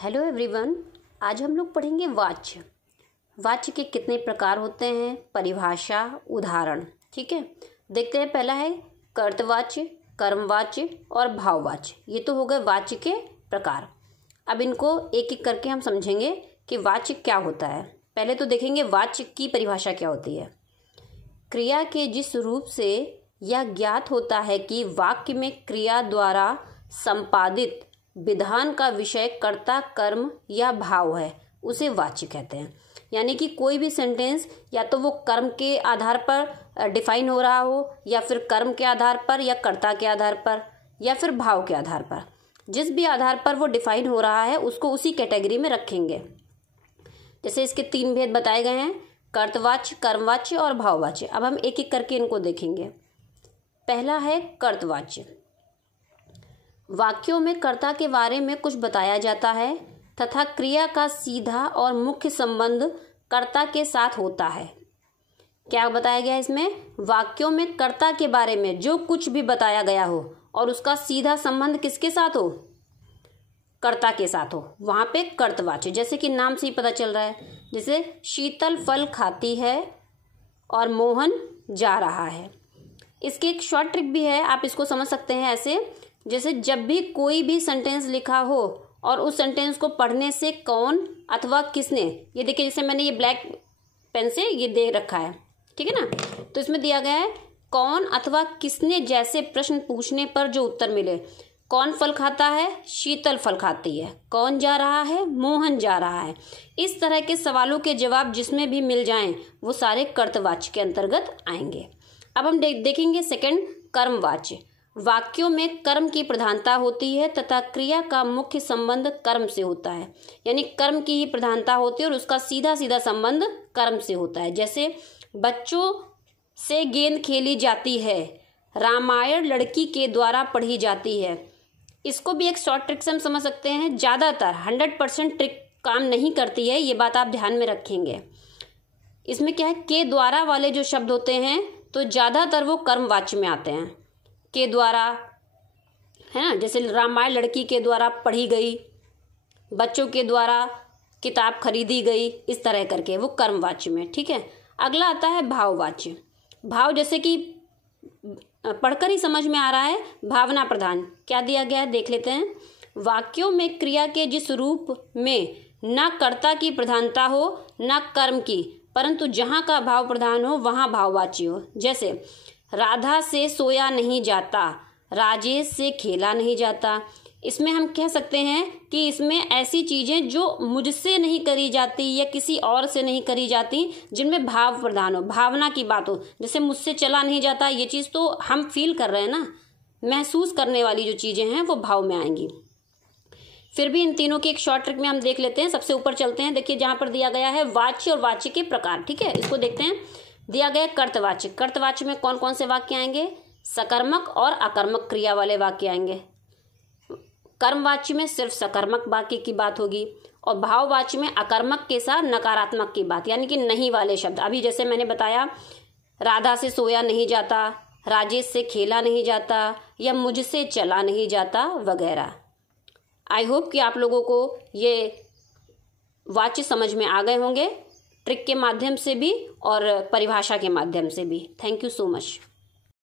Hello everyone, आज हम लोग पढ़ेंगे वाच्य। वाच्य के कितने प्रकार होते हैं, परिभाषा, उदाहरण। ठीक है, देखते हैं। पहला है कर्तवाच्य, कर्मवाच्य और भाववाच्य। ये तो हो गए वाच्य के प्रकार। अब इनको एक एक करके हम समझेंगे कि वाच्य क्या होता है। पहले तो देखेंगे वाच्य की परिभाषा क्या होती है। क्रिया के जिस रूप से यह ज्ञात होता है कि वाक्य में क्रिया द्वारा संपादित विधान का विषय कर्ता, कर्म या भाव है, उसे वाच्य कहते हैं। यानी कि कोई भी सेंटेंस या तो वो कर्म के आधार पर डिफाइन हो रहा हो, या फिर कर्म के आधार पर, या कर्ता के आधार पर, या फिर भाव के आधार पर। जिस भी आधार पर वो डिफाइन हो रहा है उसको उसी कैटेगरी में रखेंगे। जैसे इसके 3 भेद बताए गए हैं, कर्तवाच्य, कर्मवाच्य और भाववाच्य। अब हम एक एक करके इनको देखेंगे। पहला है कर्तवाच्य। वाक्यों में कर्ता के बारे में कुछ बताया जाता है तथा क्रिया का सीधा और मुख्य संबंध कर्ता के साथ होता है। क्या बताया गया है इसमें? वाक्यों में कर्ता के बारे में जो कुछ भी बताया गया हो और उसका सीधा संबंध किसके साथ हो? कर्ता के साथ हो, वहां पे कर्तवाच्य। जैसे कि नाम से ही पता चल रहा है, जैसे शीतल फल खाती है और मोहन जा रहा है। इसकी एक शॉर्ट ट्रिक भी है, आप इसको समझ सकते हैं ऐसे। जैसे जब भी कोई भी सेंटेंस लिखा हो और उस सेंटेंस को पढ़ने से कौन अथवा किसने, ये देखिए, जैसे मैंने ये ब्लैक पेन से ये दे रखा है, ठीक है ना, तो इसमें दिया गया है कौन अथवा किसने जैसे प्रश्न पूछने पर जो उत्तर मिले। कौन फल खाता है? शीतल फल खाती है। कौन जा रहा है? मोहन जा रहा है। इस तरह के सवालों के जवाब जिसमें भी मिल जाएं वो सारे कर्तवाच्य के अंतर्गत आएंगे। अब हम देखेंगे सेकंड, कर्मवाच्य। वाक्यों में कर्म की प्रधानता होती है तथा क्रिया का मुख्य संबंध कर्म से होता है। यानी कर्म की ही प्रधानता होती है और उसका सीधा सीधा संबंध कर्म से होता है। जैसे बच्चों से गेंद खेली जाती है, रामायण लड़की के द्वारा पढ़ी जाती है। इसको भी एक शॉर्ट ट्रिक से हम समझ सकते हैं। ज़्यादातर 100% ट्रिक काम नहीं करती है, ये बात आप ध्यान में रखेंगे। इसमें क्या है, के द्वारा वाले जो शब्द होते हैं तो ज़्यादातर वो कर्मवाच्य में आते हैं। के द्वारा, है ना, जैसे रामायण लड़की के द्वारा पढ़ी गई, बच्चों के द्वारा किताब खरीदी गई, इस तरह करके वो कर्मवाच्य में। ठीक है, अगला आता है भाववाच्य। भाव जैसे कि पढ़कर ही समझ में आ रहा है, भावना प्रधान। क्या दिया गया है देख लेते हैं। वाक्यों में क्रिया के जिस रूप में न कर्ता की प्रधानता हो न कर्म की, परंतु जहाँ का भाव प्रधान हो वहाँ भाववाच्य हो। जैसे राधा से सोया नहीं जाता, राजेश से खेला नहीं जाता। इसमें हम कह सकते हैं कि इसमें ऐसी चीजें जो मुझसे नहीं करी जाती या किसी और से नहीं करी जाती, जिनमें भाव प्रधान हो, भावना की बात हो। जैसे मुझसे चला नहीं जाता, ये चीज तो हम फील कर रहे हैं ना, महसूस करने वाली जो चीजें हैं वो भाव में आएंगी। फिर भी इन तीनों की एक शॉर्ट ट्रिक में हम देख लेते हैं। सबसे ऊपर चलते हैं। देखिए जहां पर दिया गया है वाच्य और वाच्य के प्रकार। ठीक है, इसको देखते हैं। दिया गया कर्तवाच्य। कर्तवाच्य में कौन कौन से वाक्य आएंगे? सकर्मक और अकर्मक क्रिया वाले वाक्य आएंगे। कर्मवाच्य में सिर्फ सकर्मक वाक्य की बात होगी और भाववाच्य में अकर्मक के साथ नकारात्मक की बात, यानी कि नहीं वाले शब्द। अभी जैसे मैंने बताया, राधा से सोया नहीं जाता, राजेश से खेला नहीं जाता, या मुझसे चला नहीं जाता वगैरह। आई होप कि आप लोगों को ये वाच्य समझ में आ गए होंगे, ट्रिक के माध्यम से भी और परिभाषा के माध्यम से भी। Thank you so much.